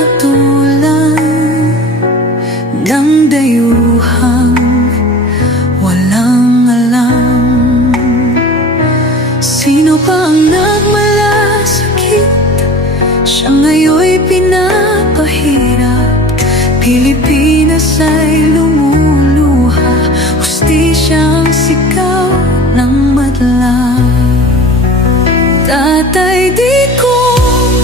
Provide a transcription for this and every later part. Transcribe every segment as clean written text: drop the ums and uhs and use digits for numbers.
hatulan ng dayuhang walang alam. Sino pa ang nagmalasakit? Siya ngayon'y pinapahirap. Pilipinas ay lumuluha, hustisyang sigaw ng madla. Tatay Digong,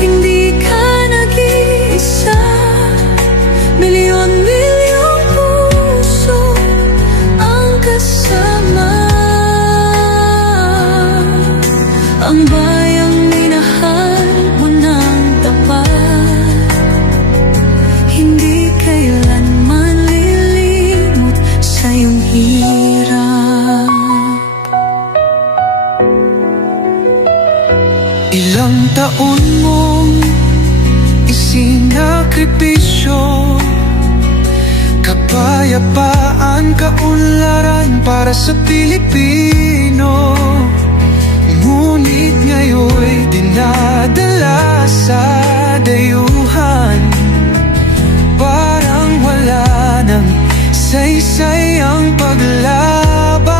hindi ka nag-iisa. Milyon-milyong puso ang kasama. Ang bayang minahal mo ng tapat, hindi kailanman lilimot sa iyong hirap. Ilang taon mong isinakripisyo, kapayapaan, kaunlaran para sa Pilipino. Ngunit ngayon'y dinadala sa dayuhan. Parang wala nang saysay ang paglaban.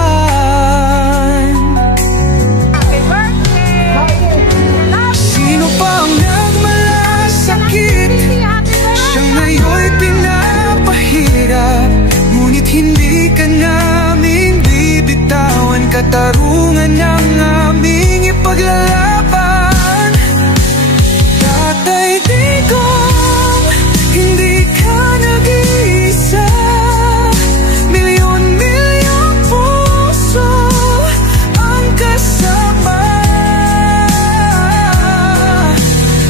Sino pa ang nagmalasakit? Siya ngayon'y pinapahirap. Ngunit hindi ka namin bibitawan. Katarungan ng aming ipaglalaban. Tatay Digong, hindi ka nag-iisa. Milyon-milyong puso ang kasama.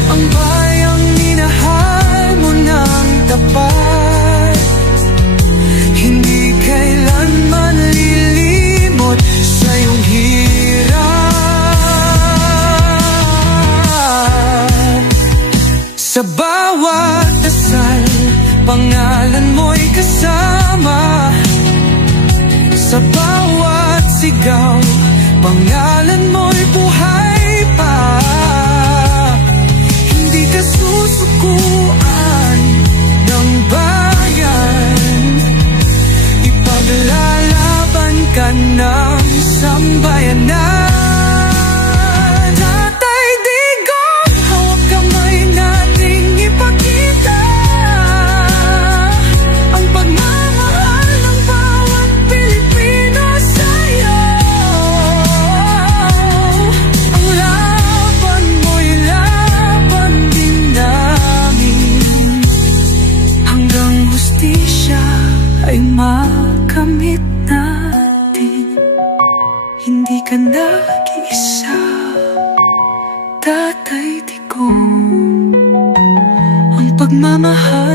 Ang bayang minahal mo ng tapat, hindi kailanman lilimot sa iyong hirap. Sa bawat dasal, pangalan mo'y kasama. Sa bawat sigaw, pangalan mo'y buhay pa. Hindi ka susukuan ng bayan, ipaglalaban ka ng sambayanan. Tatay Digong, hawak kamay nating ipakita ang pagmamahal ng bawat Pilipino sa'yo. Ang laban mo'y laban din namin, hanggang hustisya ay makamit natin. Hindi ka nag-iisa, Tatay Digong. Ang pagmamahal